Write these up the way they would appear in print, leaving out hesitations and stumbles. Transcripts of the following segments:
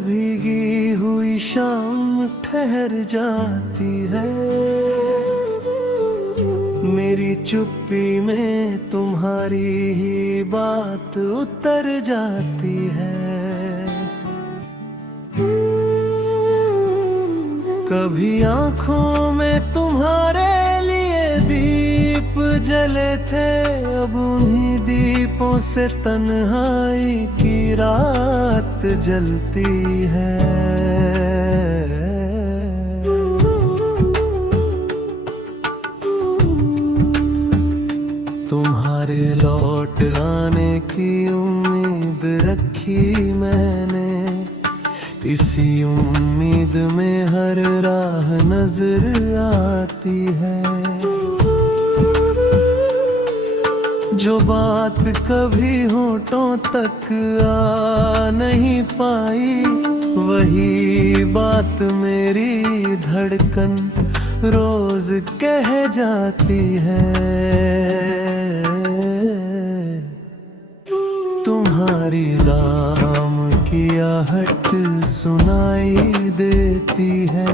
भीगी हुई शाम ठहर जाती है। मेरी चुप्पी में तुम्हारी ही बात उतर जाती है। कभी आंखों में तुम्हारे लिए दीप जले थे, अब उन्हीं दीपों से तन्हाई की रात जलती है। तुम्हारे लौट आने की उम्मीद रखी मैंने, इसी उम्मीद में हर राह नजर आती है। जो बात कभी होठों तक आ नहीं पाई, वही बात मेरी धड़कन रोज कह जाती है। तुम्हारी दाम की आहट सुनाई देती है,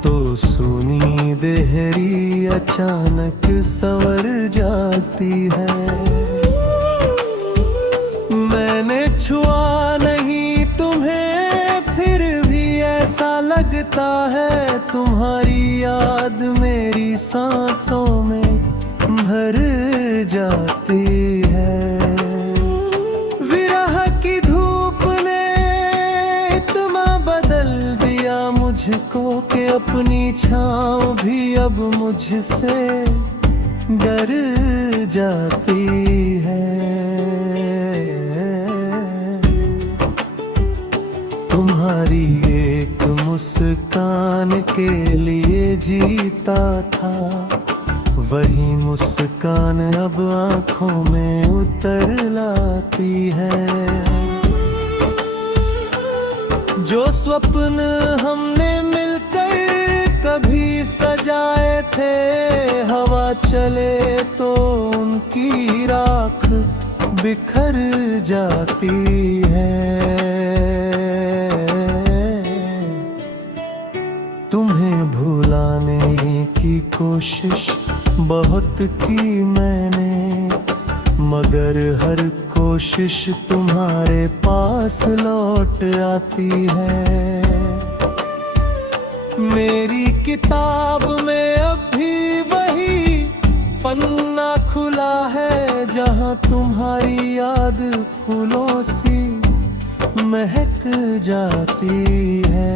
तो सुनी देहरी अचानक संवर जाती है। मैंने छुआ नहीं तुम्हें, फिर भी ऐसा लगता है, तुम्हारी याद मेरी सांसों में भर जाती है। विरह की धूप ने इतना बदल दिया मुझको कि अपनी छाँव भी अब मुझसे डर जाती है। तुम्हारी एक मुस्कान के लिए जीता था, वही मुस्कान अब आंखों में उतर लाती है। जो स्वप्न हमने मिलकर कभी सजाए थे, हवा चले तो उनकी राख बिखर जाती है। तुम्हें भुलाने की कोशिश बहुत की मैंने, मगर हर कोशिश तुम्हारे पास लौट आती है। मेरी किताब में अब भी वही पन्ना खुला है, जहां तुम्हारी याद फूलों सी महक जाती है।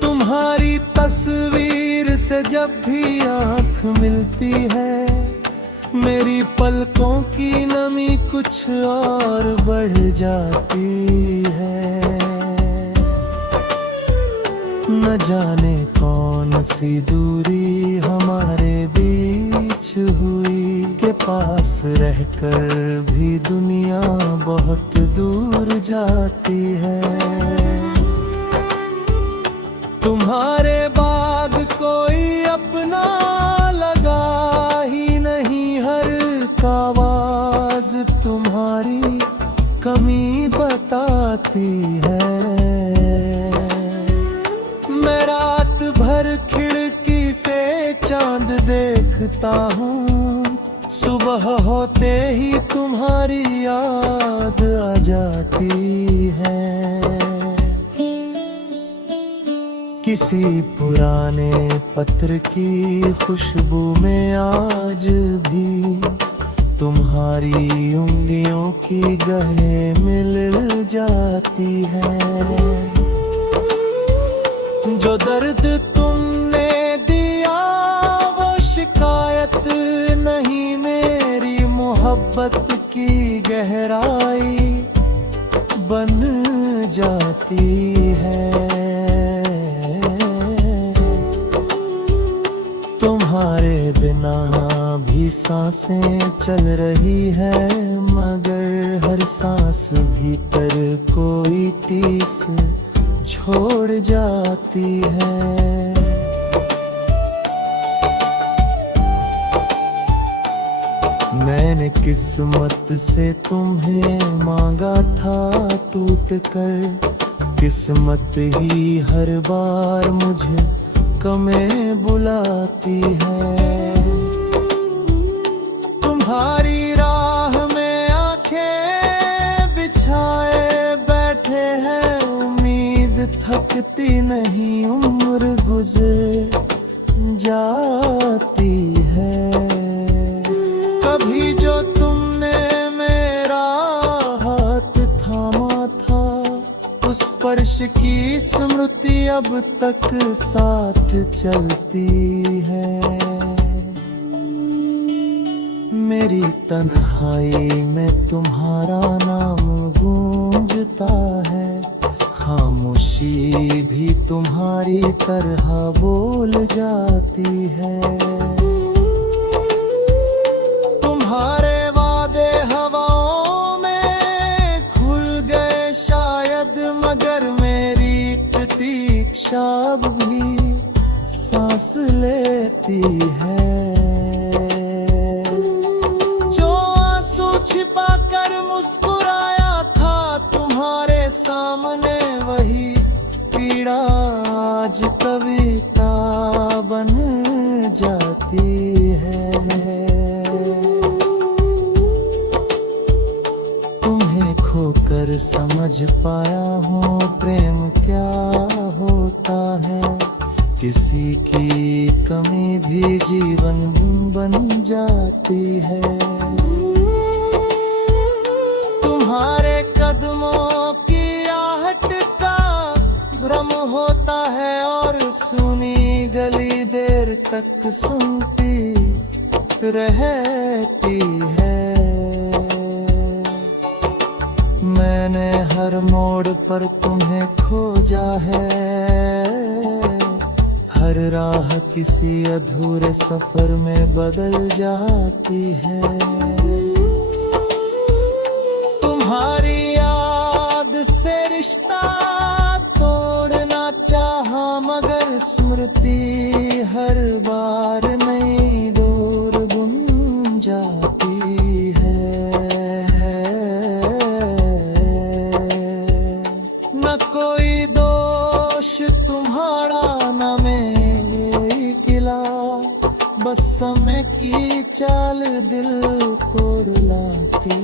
तुम्हारी तस्वीर से जब भी आँख मिलती है, मेरी पलकों की नमी कुछ और बढ़ जाती है। न जाने कौन सी दूरी हमारे बीच हुई, के पास रहकर भी दुनिया बहुत दूर जाती है। तुम्हारे बाग कोई अपना लगा ही नहीं, हर आवाज तुम्हारी कमी बताती है। मैं रात भर खिड़की से चांद देखता हूँ, सुबह होते ही तुम्हारी याद आ जाती है। किसी पुराने पत्र की खुशबू में आज भी तुम्हारी उंगलियों की गहे मिल जाती है। जो दर्द तुमने दिया वो शिकायत नहीं, मेरी मोहब्बत की गहराई बन जाती है। तुम्हारे बिना भी सांसें चल रही है, मगर हर सांस भीतर कोई टीस छोड़ जाती है। मैं मैंने किस्मत से तुम्हें मांगा था टूट कर, किस्मत ही हर बार मुझे कमें बुलाती है। तुम्हारी राह में आंखें बिछाए बैठे हैं, उम्मीद थकती नहीं, उम्र गुजर जाती है। कभी जो तुमने मेरा हाथ थामा था, उस स्पर्श की स्मृति अब तक साथ चलती है। मेरी तन्हाई में तुम्हारा नाम गूंजता है, खामोशी भी तुम्हारी तरह बोल जाती है। तुम्हारे वादे हवाओं में खुल गए शायद, मगर मेरी प्रतीक्षा भी सांस लेती है। जो आंसू छिपा कर मुस्कुराया था तुम्हारे सामने, वही पीड़ा आज कविता बन जाती है। तुम्हें खोकर समझ पाया हूँ प्रेम क्या होता है, किसी की कमी भी जीवन बन जाती है। तुम्हारे कदमों की आहट का भ्रम होता है, और सुनी गली देर तक सुनती रहती है। मैंने हर मोड़ पर तुम्हें खोजा है, हर राह किसी अधूरे सफर में बदल जाती है। तुम्हारी याद से रिश्ता तोड़ना चाहा, मगर स्मृति हर बार नई डोर बुन जाती है। न कोई दोष तुम्हारा, न मेरी किला, बस समय की चाल दिल को रुलाती